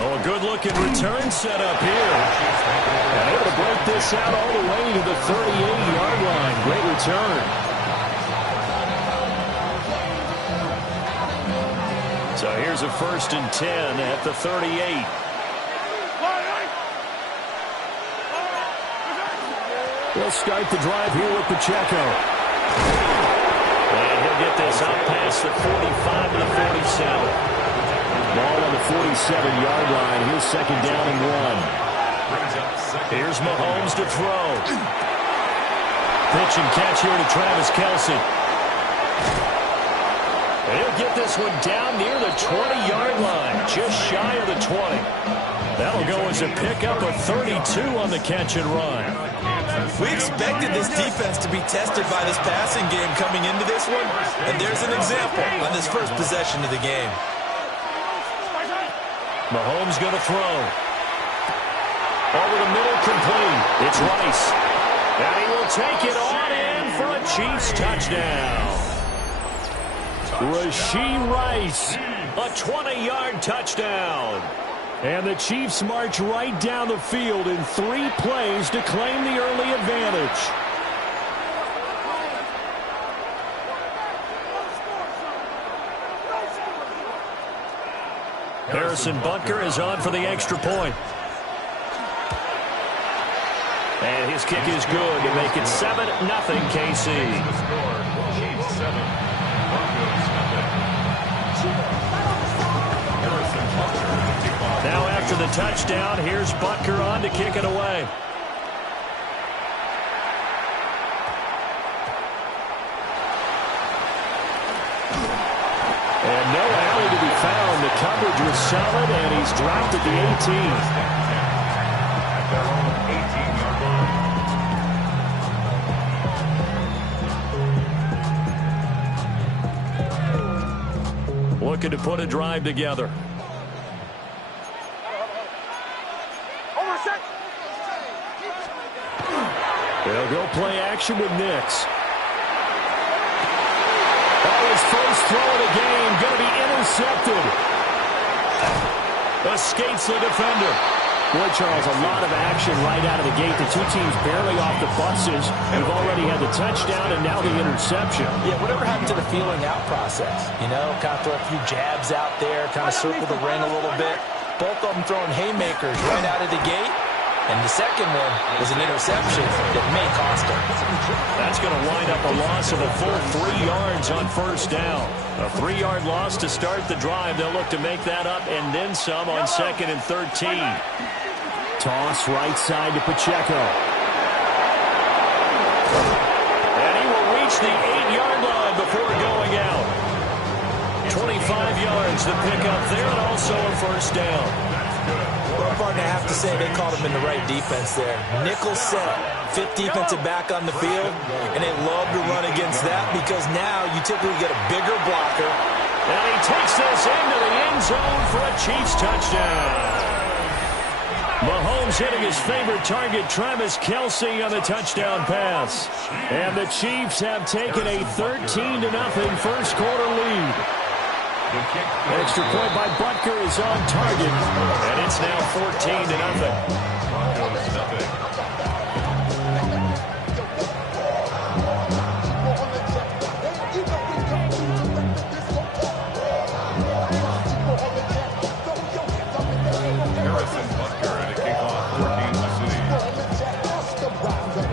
Oh, a good-looking return set up here. And able to break this out all the way to the 38-yard line. Great return. So here's a 1st and 10 at the 38. They'll start the drive here with Pacheco. And he'll get this up past the 45 to the 47. Ball on the 47-yard line. Here's 2nd down and 1. Here's Mahomes to throw. Pitch and catch here to Travis Kelce. And he'll get this one down near the 20-yard line, just shy of the 20. That'll go as a pickup of 32 on the catch and run. We expected this defense to be tested by this passing game coming into this one, and there's an example on this first possession of the game. Mahomes going to throw. Over the middle, complete. It's Rice. And he will take it on in for a Chiefs touchdown. Rashee Rice, a 20-yard touchdown. And the Chiefs march right down the field in 3 plays to claim the early advantage. Harrison Butker is on for the extra point. And his kick is good to make it 7-0 KC. Now after the touchdown, here's Butker on to kick it away. And no alley to be found. The coverage was solid, and he's dropped at the 18. Looking to put a drive together. They'll go play action with Nix. His first throw of the game going to be intercepted. Escapes the defender. Boy, Charles, a lot of action right out of the gate. The two teams barely off the buses. We've already had the touchdown and now the interception. Yeah, whatever happened to the feeling out process? You know, kind of throw a few jabs out there, kind of circle the ring a little bit. Both of them throwing haymakers right out of the gate. And the second one was an interception that may cost them. That's going to wind up a loss of a full 3 yards on 1st down. A 3-yard loss to start the drive. They'll look to make that up and then some on 2nd and 13. Toss right side to Pacheco. And he will reach the 8-yard line before going out. 25 yards the pickup there, and also a 1st down. Well, partner, I have to say they called him in the right defense there. Nickel set, 5th defensive back on the field, and they love to run against that because now you typically get a bigger blocker. And he takes this into the end zone for a Chiefs touchdown. Mahomes hitting his favorite target, Travis Kelce, on the touchdown pass. And the Chiefs have taken a 13-0 first quarter lead. Extra point by Butker is on target, and it's now 14-0.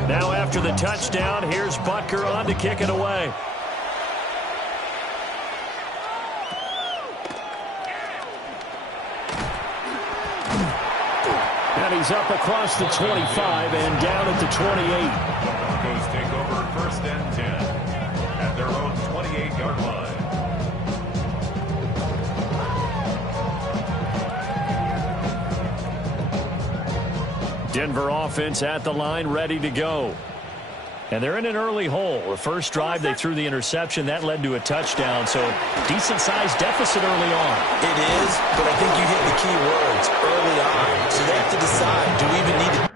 Now after the touchdown, here's Butker on to kick it away. And he's up across the 25 and down at the 28. Broncos take over 1st and 10 at their own 28-yard line. Denver offense at the line, ready to go. And they're in an early hole. The first drive, they threw the interception. That led to a touchdown, so decent-sized deficit early on. It is, but I think you hit the key words early on. So they have to decide, do we even need to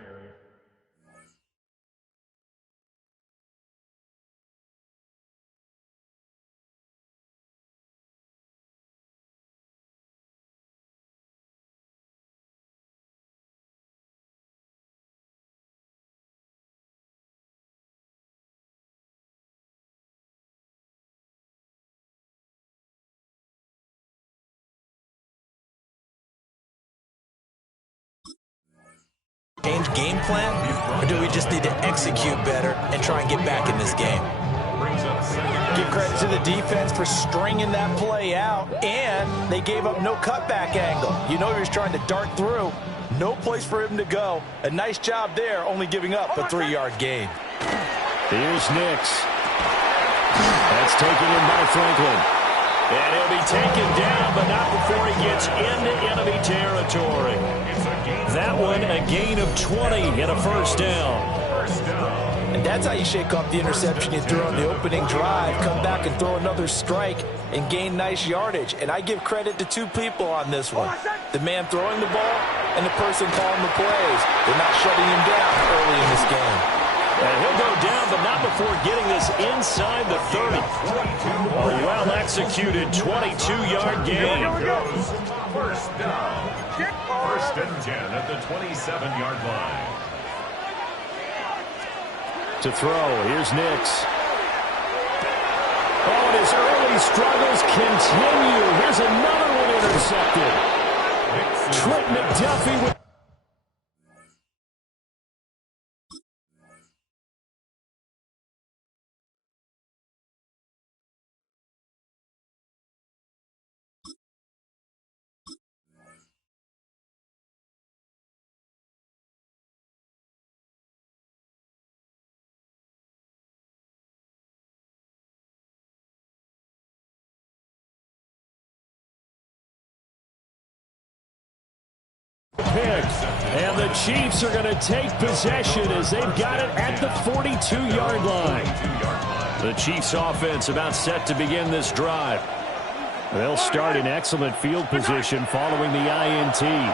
game plan, or do we just need to execute better and try and get back in this game? Give credit to the defense for stringing that play out, and they gave up no cutback angle. You know he was trying to dart through. No place for him to go. A nice job there, only giving up a 3-yard gain. Here's Nix. That's taken in by Franklin. And he'll be taken down, but not before he gets into enemy territory. That one, a gain of 20 and a first down. And that's how you shake off the interception you threw on the opening drive, come back and throw another strike and gain nice yardage. And I give credit to two people on this one. The man throwing the ball and the person calling the plays. They're not shutting him down early in this game. And he'll go down, but not before getting this inside the 30. A well-executed 22-yard gain. First down. First and 10 at the 27-yard line. To throw, here's Nix. Oh, and his early struggles continue. Here's another one intercepted. Trent McDuffie with... And the Chiefs are going to take possession as they've got it at the 42-yard line. The Chiefs offense about set to begin this drive. They'll start in excellent field position following the INT. And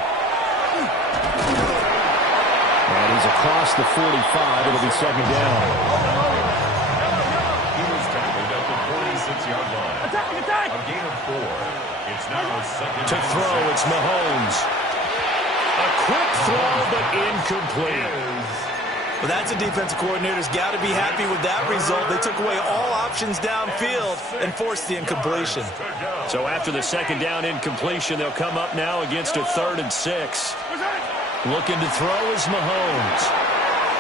he's across the 45. It'll be second down. He was tackled at the 46-yard line. A gain of 4. It's now second. To throw, it's Mahomes. A quick throw, but incomplete. Well, that's a defensive coordinator's got to be happy with that result. They took away all options downfield and forced the incompletion. So after the second down incompletion, they'll come up now against a 3rd and 6. Looking to throw is Mahomes.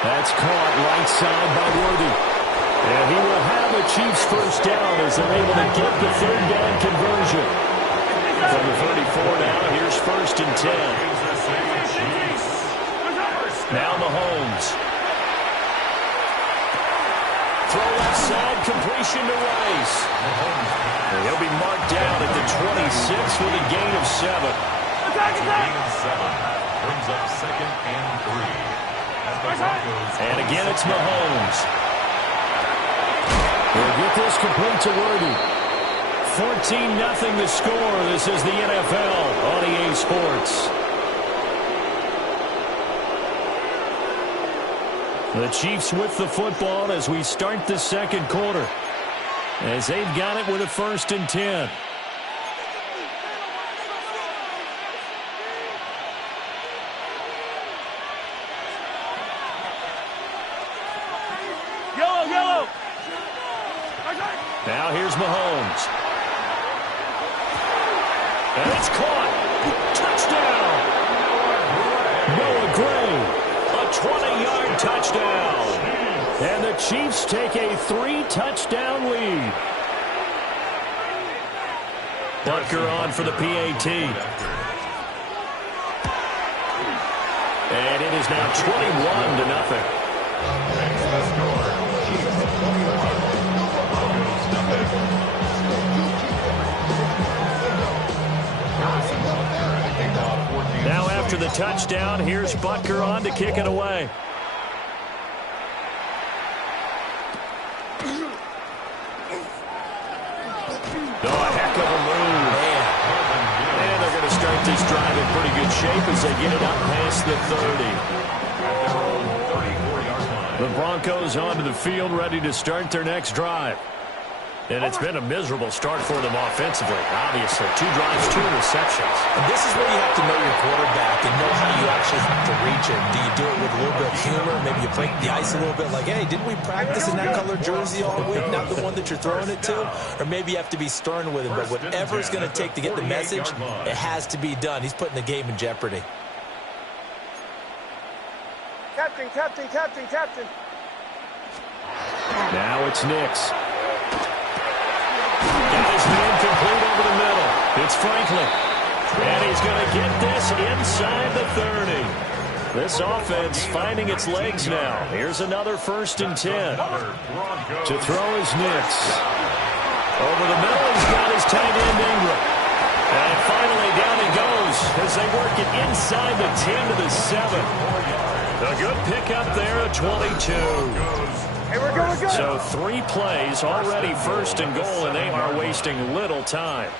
That's caught right side by Worthy. And he will have a Chiefs first down as they're able to get the 3rd down conversion. From the 34 now, here's 1st and 10. Now Mahomes. Throw left side, completion to Rice. And he'll be marked down at the 26 with a gain of 7. Gain of 7 brings up 2nd and 3. And again, it's Mahomes. He'll get this complete to Worthy. 14-0 the score. This is the NFL on EA Sports. The Chiefs with the football as we start the second quarter. As they've got it with a 1st and 10. Yellow. Now here's Mahomes. And it's caught. Touchdown. Noah Gray. A 20-yard touchdown. And the Chiefs take a 3-touchdown lead. Butker on for the PAT. And it is now 21-0. Now after the touchdown, here's Butker on to kick it away. Oh, a heck of a move. And they're going to start this drive in pretty good shape as they get it up past the 30. The Broncos onto the field ready to start their next drive. And it's been a miserable start for them offensively, obviously. 2 drives, 2 interceptions. And this is where you have to know your quarterback and know how you actually have to reach him. Do you do it with a little bit of humor? Maybe you break the ice a little bit like, hey, didn't we practice in that color jersey all week, not the one that you're throwing it to? Or maybe you have to be stern with him. But whatever it's going to take to get the message, it has to be done. He's putting the game in jeopardy. Captain. Now it's Nix. That is incomplete over the middle. It's Franklin. And he's going to get this inside the 30. This offense finding its legs now. Here's another 1st and 10. To throw is Nix. Over the middle, he's got his tight end Ingram. And finally down he goes as they work it inside the 10 to the 7. A good pickup there at 22. Hey, we're good. So 3 plays already 1st and goal, and they are wasting little time.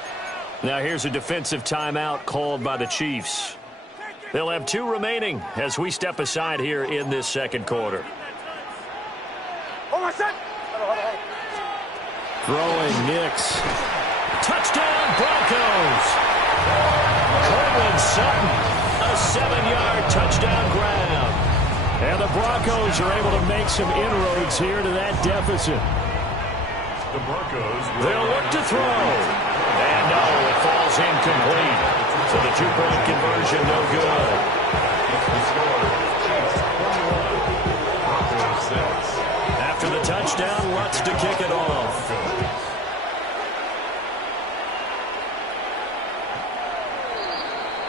Now here's a defensive timeout called by the Chiefs. They'll have 2 remaining as we step aside here in this 2nd quarter. Hold on, set. Throwing Nix. Touchdown Broncos. Cortland Sutton, a 7-yard touchdown grab. And the Broncos are able to make some inroads here to that deficit. The Broncos. They'll look to throw. And no, it falls incomplete. So the 2-point conversion no good. After the touchdown, Lutz to kick it off.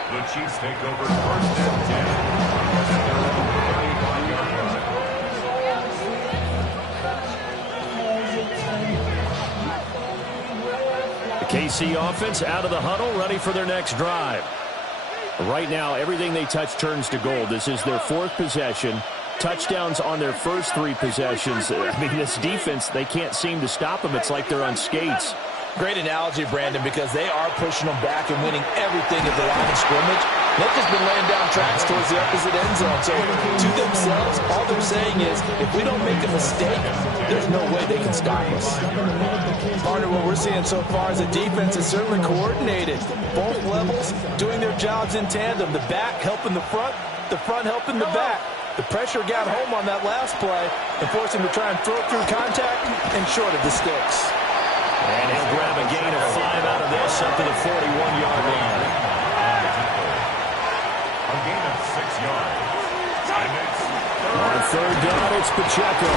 The Chiefs take over 1st and 10. The KC offense out of the huddle, ready for their next drive. Right now, everything they touch turns to gold. This is their 4th possession. Touchdowns on their first 3 possessions. I mean, this defense, they can't seem to stop them. It's like they're on skates. Great analogy, Brandon, because they are pushing them back and winning everything at the line of scrimmage. They've just been laying down tracks towards the opposite end zone. So to themselves, all they're saying is, if we don't make a mistake, there's no way they can stop us. Partner, what we're seeing so far is the defense is certainly coordinated. Both levels doing their jobs in tandem. The back helping the front helping the back. The pressure got home on that last play and forced him to try and throw it through contact and short of the sticks. And he'll grab a gain of 5 out of this up to the 41-yard line. A gain of 6 yards. On 3rd down, it's Pacheco.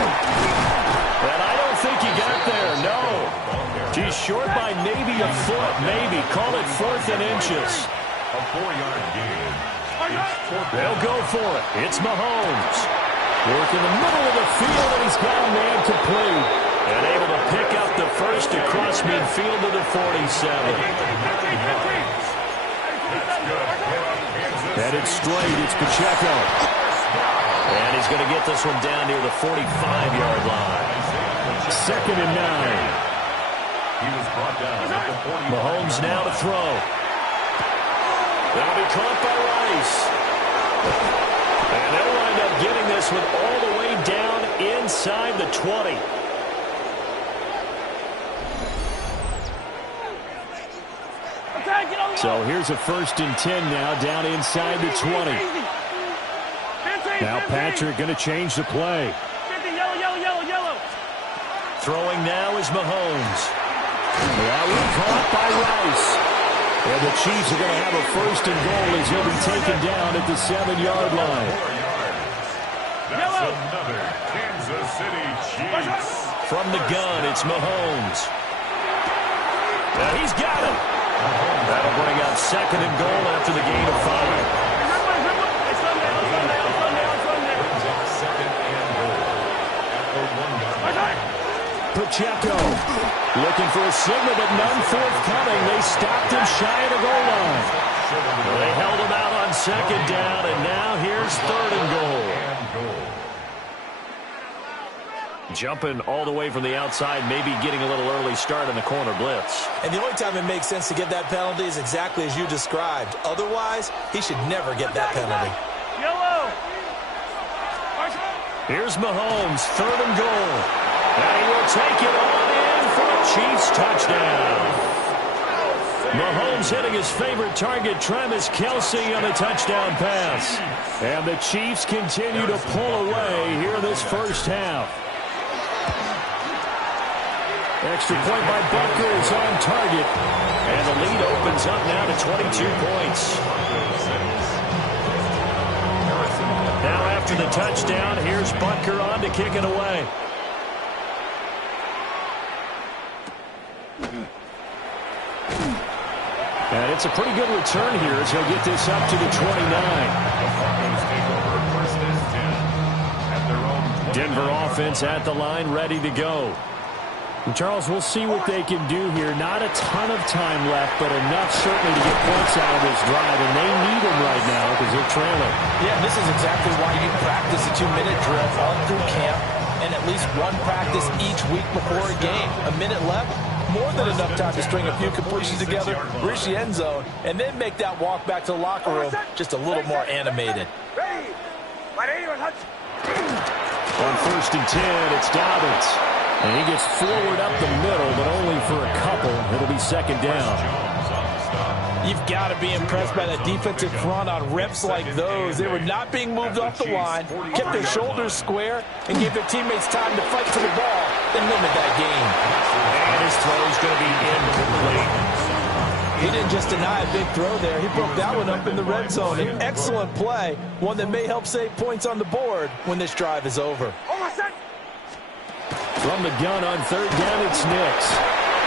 And I don't think he got there, no. He's short by maybe a foot, maybe. Call it 4th and inches. A 4-yard gain. They'll go for it. It's Mahomes. Work in the middle of the field, and he's got a man complete. And able to pick up the first across midfield to the 47. Headed straight, it's Pacheco. And he's going to get this one down near the 45-yard line. 2nd and 9. He was brought down at the 45. Mahomes now to throw. That'll be caught by Rice. And they'll wind up getting this one all the way down inside the 20. So here's a 1st and 10 now down inside the 20. Now Patrick going to change the play. Yellow. Throwing now is Mahomes. That one caught by Rice. And the Chiefs are going to have a 1st and goal as he'll be taken down at the 7-yard line. That's another Kansas City Chiefs. From the gun, it's Mahomes. Now he's got it. That'll bring up 2nd and goal after the gain of 5. Pacheco looking for a signal, but none forthcoming. They stopped him shy of the goal line. They held him out on 2nd down, and now here's 3rd and goal. Jumping all the way from the outside, maybe getting a little early start in the corner blitz. And the only time it makes sense to get that penalty is exactly as you described. Otherwise, he should never get that penalty. Here's Mahomes, 3rd and goal. And he will take it on in for a Chiefs touchdown. Mahomes hitting his favorite target, Travis Kelce, on a touchdown pass. And the Chiefs continue to pull away here in this 1st half. Extra point by Butker is on target. And the lead opens up now to 22 points. Now after the touchdown, here's Butker on to kick it away. And it's a pretty good return here as he'll get this up to the 29. Denver offense at the line, ready to go. And Charles, we'll see what they can do here. Not a ton of time left, but enough certainly to get points out of this drive, and they need them right now because they're trailing. Yeah, this is exactly why you practice a 2-minute drill all through camp and at least one practice each week before a game. A minute left, more than enough time to string a few completions together, reach the end zone, and then make that walk back to the locker room just a little more animated. On 1st and 10, it's Dobbins. And he gets forward up the middle, but only for a couple. It'll be 2nd down. You've got to be impressed by that defensive front on reps like those. They were not being moved off the line, kept their shoulders square, and gave their teammates time to fight for the ball and limit that game. And his throw's going to be incomplete. He didn't just deny a big throw there. He broke that one up in the red zone. An excellent play, one that may help save points on the board when this drive is over. From the gun on 3rd down, it's Nix.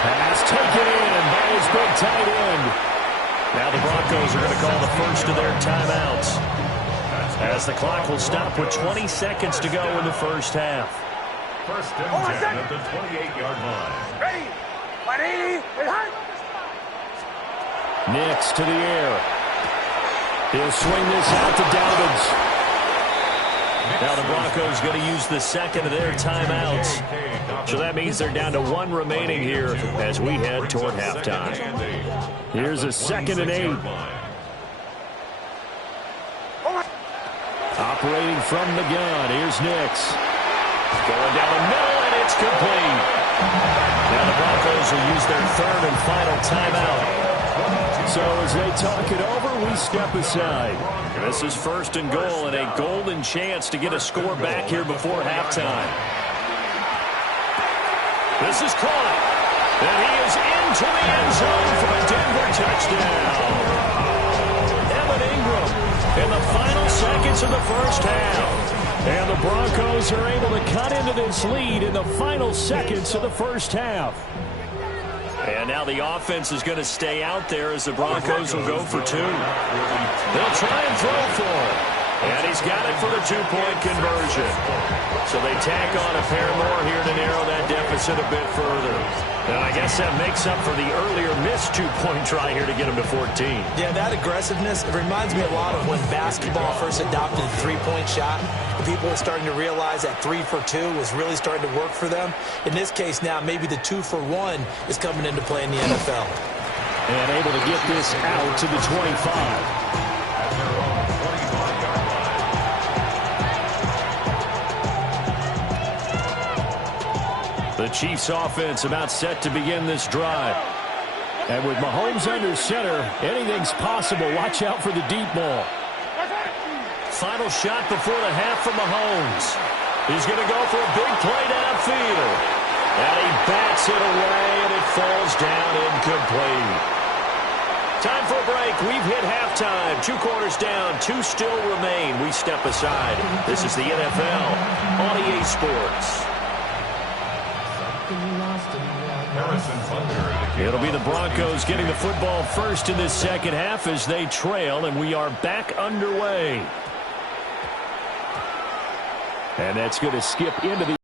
Pass taken in by his big tight end. Now the Broncos are going to call the first of their timeouts, as the clock will stop with 20 seconds to go in the first half. 1st and 10 at the 28-yard line. Ready. 180. Nix to the air. He'll swing this out to Dobbins. Now the Broncos going to use the second of their timeouts. So that means they're down to 1 remaining here as we head toward halftime. Here's a 2nd and 8. Operating from the gun. Here's Nix. Going down the middle, and it's complete. Now the Broncos will use their 3rd and final timeout. So as they talk it over, we step aside. This is 1st and goal and a golden chance to get a score back here before halftime. This is caught. And he is into the end zone for a Denver touchdown. Evan Ingram in the final seconds of the first half. And the Broncos are able to cut into this lead in the final seconds of the first half. And now the offense is going to stay out there as the Broncos will go for 2. They'll try and throw for it. And he's got it for the 2-point conversion. So they tack on a pair more here to narrow that deficit a bit further. And I guess that makes up for the earlier missed 2-point try here to get them to 14. Yeah, that aggressiveness, it reminds me a lot of when basketball first adopted the 3-point shot. And people were starting to realize that 3 for 2 was really starting to work for them. In this case now, maybe the 2 for 1 is coming into play in the NFL. And able to get this out to the 25. The Chiefs offense about set to begin this drive. And with Mahomes under center, anything's possible. Watch out for the deep ball. Final shot before the half from Mahomes. He's going to go for a big play downfield. And he bats it away, and it falls down incomplete. Time for a break. We've hit halftime. 2 quarters down. 2 still remain. We step aside. This is the NFL on EA Sports. It'll be the Broncos getting the football first in this second half as they trail, and we are back underway. And that's going to skip into the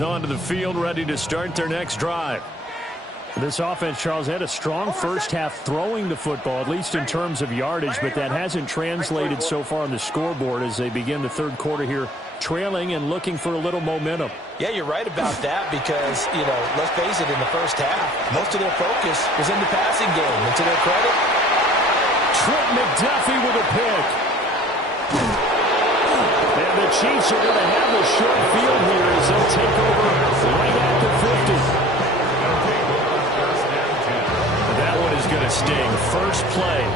onto the field, ready to start their next drive. This offense, Charles, had a strong first half throwing the football, at least in terms of yardage, but that hasn't translated so far on the scoreboard as they begin the third quarter here, trailing and looking for a little momentum. Yeah, you're right about that because, you know, let's face it, in the first half, most of their focus was in the passing game. And to their credit, Trent McDuffie with a pick. And the Chiefs are going to have a short field here as they'll take over right at the 50.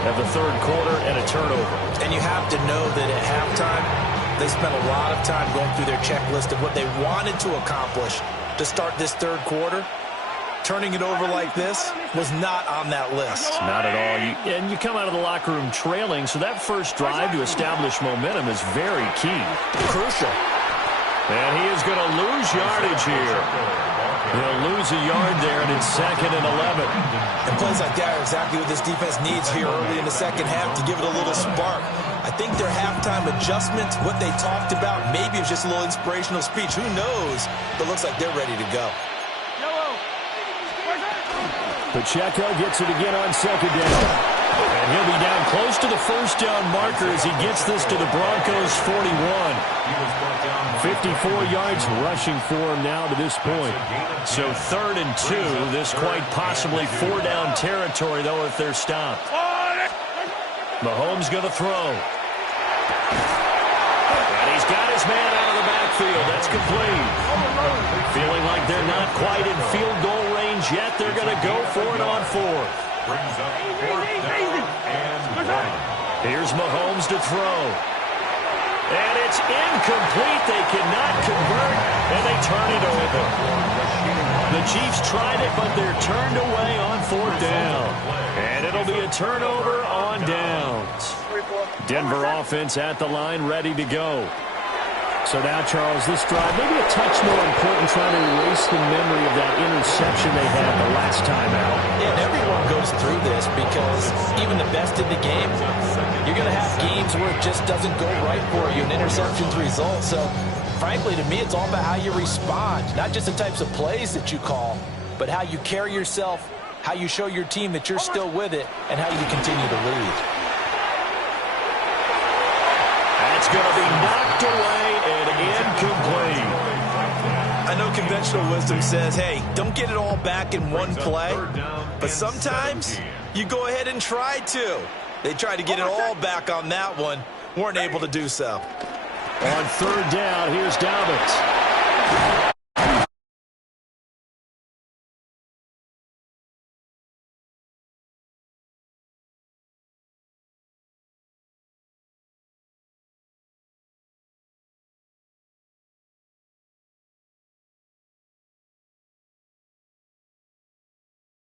of the third quarter and a turnover. And you have to know that at halftime, they spent a lot of time going through their checklist of what they wanted to accomplish to start this third quarter. Turning it over like this was not on that list. Not at all. And you come out of the locker room trailing, so that first drive to establish momentum is very key. Crucial. And he is going to lose yardage here. He'll lose a yard there, and it's 2nd and 11. And plays like that are exactly what this defense needs here early in the second half to give it a little spark. I think their halftime adjustment, what they talked about, maybe it's just a little inspirational speech. Who knows? But it looks like they're ready to go. Pacheco gets it again on 2nd down. And he'll be down close to the first down marker as he gets this to the Broncos' 41. 54 yards rushing for him now to this point. So 3rd and 2. This quite possibly 4-down territory, though, if they're stopped. Mahomes going to throw. And he's got his man out of the backfield. That's complete. Feeling like they're not quite in field goal range yet. They're going to go for it on 4th. Here's Mahomes to throw. And it's incomplete. They cannot convert, and they turn it over. The Chiefs tried it, but they're turned away on 4th down. And it'll be a turnover on downs. Denver offense at the line, ready to go. So now, Charles, this drive maybe a touch more important, trying to erase the memory of that interception they had the last time out. Yeah, and everyone goes through this because even the best in the game, you're going to have games where it just doesn't go right for you, and interceptions result. So, frankly, to me, it's all about how you respond, not just the types of plays that you call, but how you carry yourself, how you show your team that you're still with it, and how you continue to lead. That's going to be knocked away and incomplete. I know conventional wisdom says, hey, don't get it all back in one play, but sometimes you go ahead and try to. They tried to get it all back on that one, weren't able to do so. On 3rd down, here's Dobbins.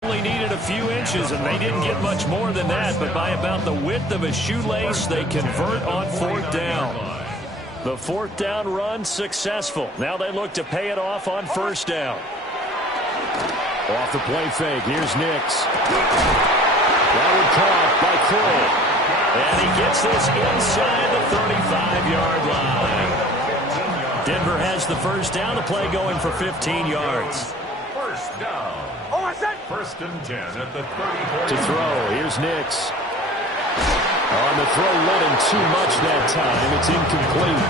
Only needed a few inches, and they didn't get much more than that, but by about the width of a shoelace, they convert on 4th down. The 4th down run successful. Now they look to pay it off on 1st down. Off the play fake, here's Nix. That one caught by Kroll. And he gets this inside the 35-yard line. Denver has the 1st down, the play going for 15 yards. 1st down. 1st and 10 at the 34. To throw, here's Nix. On the throw, let him too much that time. It's incomplete.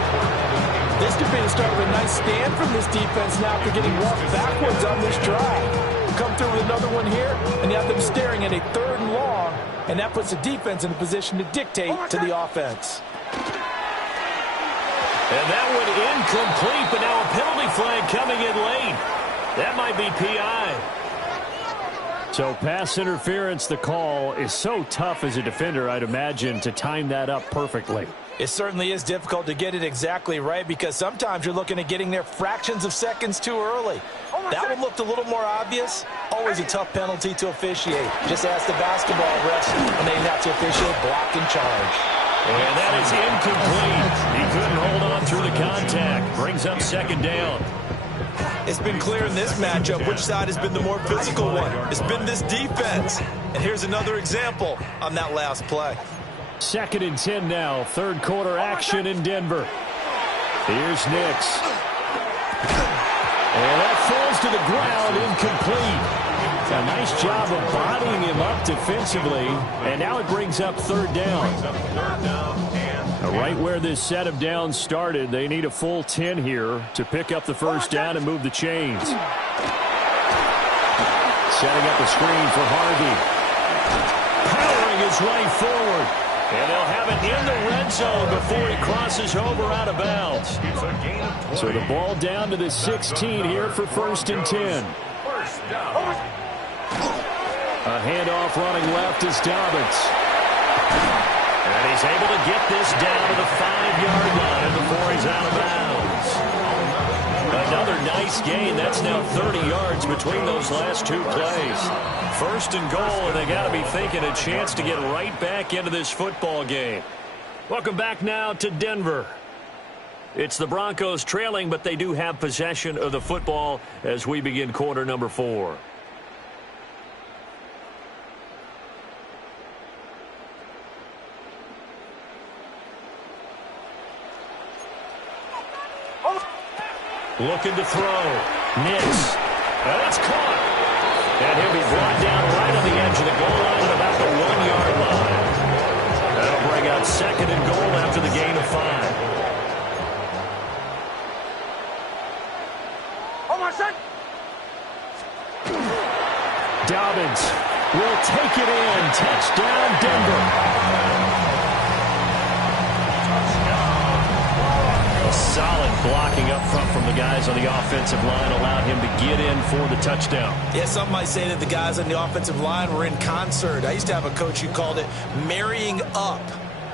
This could be the start of a nice stand from this defense now after getting walked backwards on this drive. Come through with another one here, and you have them staring at a 3rd and long, and that puts the defense in a position to dictate to the offense. And that one incomplete, but now a penalty flag coming in late. That might be PI. So pass interference, the call is so tough as a defender, I'd imagine, to time that up perfectly. It certainly is difficult to get it exactly right because sometimes you're looking at getting there fractions of seconds too early. That one looked a little more obvious. Always a tough penalty to officiate. Just ask the basketball refs when they have to officiate block and charge. And that is incomplete. He couldn't hold on through the contact. Brings up 2nd down. It's been clear in this matchup which side has been the more physical one. It's been this defense. And here's another example on that last play. 2nd and 10 now. 3rd quarter action in Denver. Here's Nix. And that falls to the ground, incomplete. A nice job of bodying him up defensively. And now it brings up 3rd down. Right where this set of downs started, they need a full 10 here to pick up the 1st down and move the chains. Setting up a screen for Harvey. Powering his way forward. And they'll have it in the red zone before he crosses over out of bounds. So the ball down to the 16 here for 1st and 10. A handoff running left is Dobbins. And he's able to get this down to the 5-yard line before he's out of bounds. Another nice gain. That's now 30 yards between those last two plays. First and goal, and they got to be thinking a chance to get right back into this football game. Welcome back now to Denver. It's the Broncos trailing, but they do have possession of the football as we begin quarter number 4. Looking to throw. Nix. That's caught. And he'll be brought down right on the edge of the goal line at about the 1-yard line. That'll bring out second and goal after the gain of 5. Dobbins will take it in. Touchdown, Denver. Solid blocking up front from the guys on the offensive line allowed him to get in for the touchdown. Yeah, some might say that the guys on the offensive line were in concert. I used to have a coach who called it marrying up,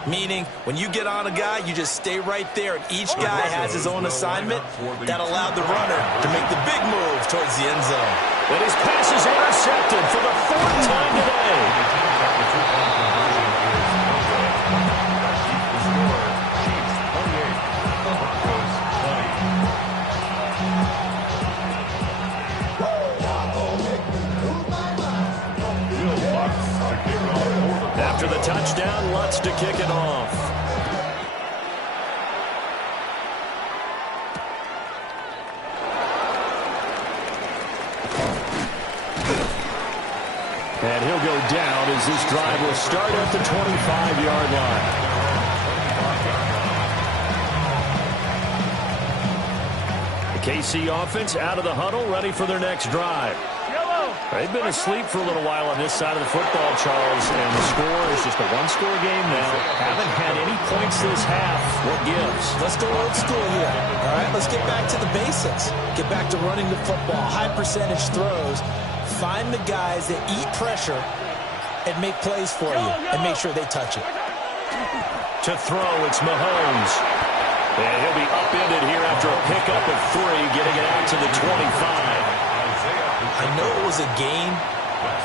meaning when you get on a guy, you just stay right there, and each guy has his own assignment. That allowed the runner to make the big move towards the end zone. But his pass is intercepted for the 4th time today. After the touchdown, Lutz to kick it off. And he'll go down as this drive will start at the 25-yard line. The KC offense out of the huddle, ready for their next drive. They've been asleep for a little while on this side of the football, Charles, and the score is just a one-score game now. Haven't had any points this half. What gives? Let's go old school here. All right, let's get back to the basics. Get back to running the football, high percentage throws. Find the guys that eat pressure and make plays for you and make sure they touch it. To throw, it's Mahomes. And he'll be upended here after a pickup of 3, getting it out to the 25. I know it was a gain,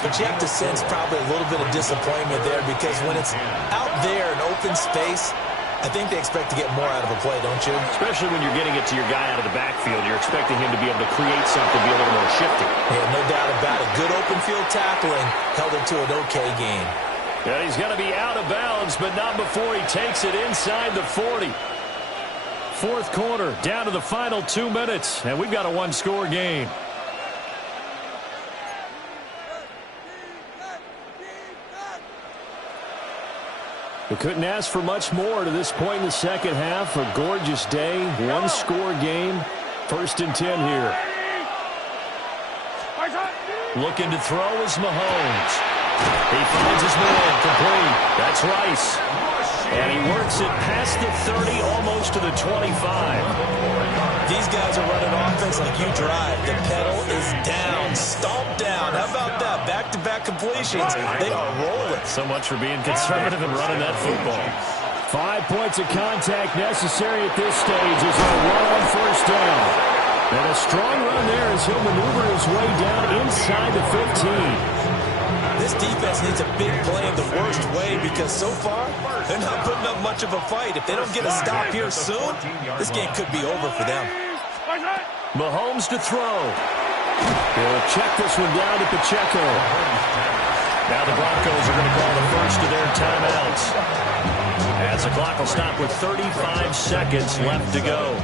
but you have to sense probably a little bit of disappointment there because when it's out there in open space, I think they expect to get more out of a play, don't you? Especially when you're getting it to your guy out of the backfield. You're expecting him to be able to create something, be a little more shifty. Yeah, no doubt about it. Good open field tackling held it to an okay gain. Yeah, he's going to be out of bounds, but not before he takes it inside the 40. Fourth quarter, down to the final 2 minutes, and we've got a one-score game. We couldn't ask for much more to this point in the second half. A gorgeous day, one-score game, 1st and 10 here. Looking to throw is Mahomes. He finds his man complete. That's Rice. And he works it past the 30, almost to the 25. These guys are running offense like you drive. The pedal is down, stomped down. How about that? Back-to-back completions. They are rolling. So much for being conservative and running that football. 5 points of contact necessary at this stage as they'll run on first down. And a strong run there as he'll maneuver his way down inside the 15. This defense needs a big play in the worst way because so far, they're not putting up much of a fight. If they don't get a stop here soon, this game could be over for them. Mahomes to throw. He'll check this one down to Pacheco. Now the Broncos are going to call the first of their timeouts. As the clock will stop with 35 seconds left to go.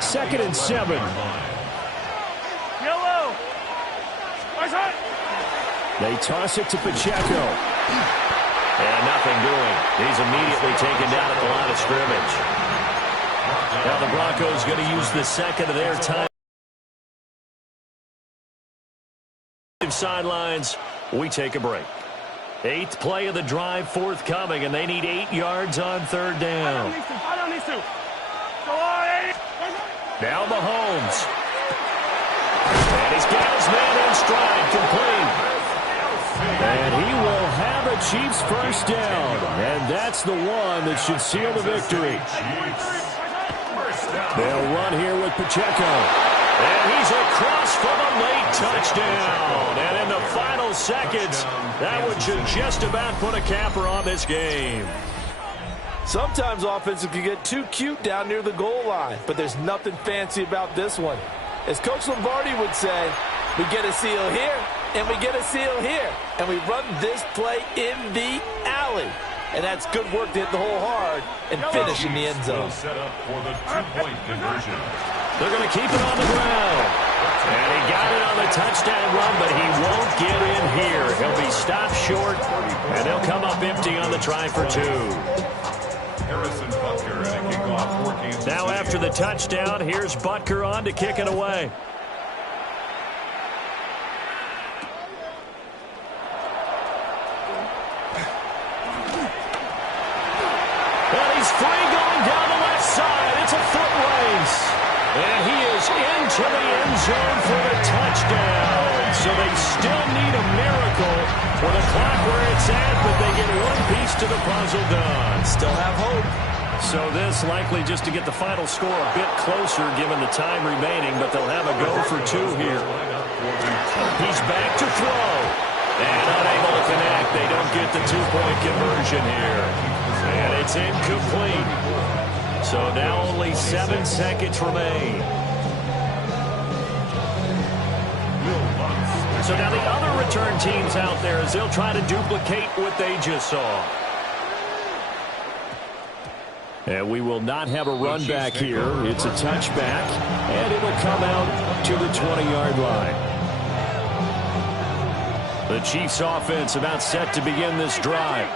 2nd and 7. Yellow. They toss it to Pacheco. And nothing doing. He's immediately taken down at the line of scrimmage. Now the Broncos going to use the second of their time. Sidelines. We take a break. 8th play of the drive forthcoming, and they need 8 yards on 3rd down. Now Mahomes. And he's got his man in stride, complete. And he will have a Chiefs first down, and that's the one that should seal the victory. They'll run here with Pacheco. And he's across for the late touchdown. And in the final seconds, that one should just about put a capper on this game. Sometimes offenses can get too cute down near the goal line, but there's nothing fancy about this one. As Coach Lombardi would say, we get a seal here, and we get a seal here, and we run this play in the alley. And that's good work to hit the hole hard and finish in the end zone. Set up for the two-point conversion. They're going to keep it on the ground. And he got it on the touchdown run, but he won't get in here. He'll be stopped short, and they'll come up empty on the try for two. Harrison Butker and a kickoff for Kansas City. Now after the touchdown, here's Butker on to kick it away. And he's free going down the left side. It's a foot race. And he is into the end zone for the touchdown. So they still need a miracle with the clock where it's at, but they get one piece to the puzzle done. Still have hope. So this likely just to get the final score a bit closer given the time remaining, but they'll have a go for two here. He's back to throw. And unable to connect. They don't get the two-point conversion here. And it's incomplete. So now only 7 seconds remain. So now the other return teams out there as they'll try to duplicate what they just saw. And we will not have a run back here. It's a touchback, and it'll come out to the 20-yard line. The Chiefs offense about set to begin this drive.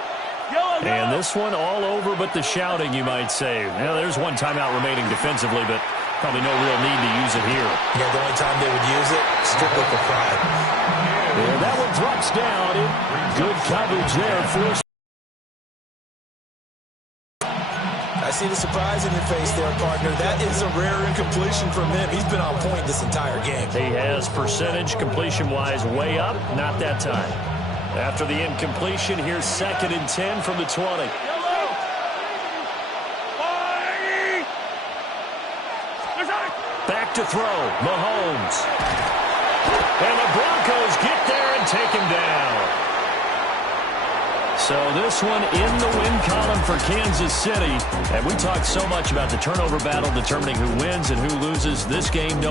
And this one all over but the shouting, you might say. Well, there's one timeout remaining defensively, but probably no real need to use it here. Yeah, the only time they would use it, strictly for pride. And that one drops down. Good coverage there. Forced. I see the surprise in your face there, partner. That is a rare incompletion from him. He's been on point this entire game. He has percentage completion-wise way up. Not that time. After the incompletion, here's 2nd and 10 from the 20. Back to throw. Mahomes. And the Broncos get there and take him down. So this one in the win column for Kansas City. And we talked so much about the turnover battle determining who wins and who loses. This game, no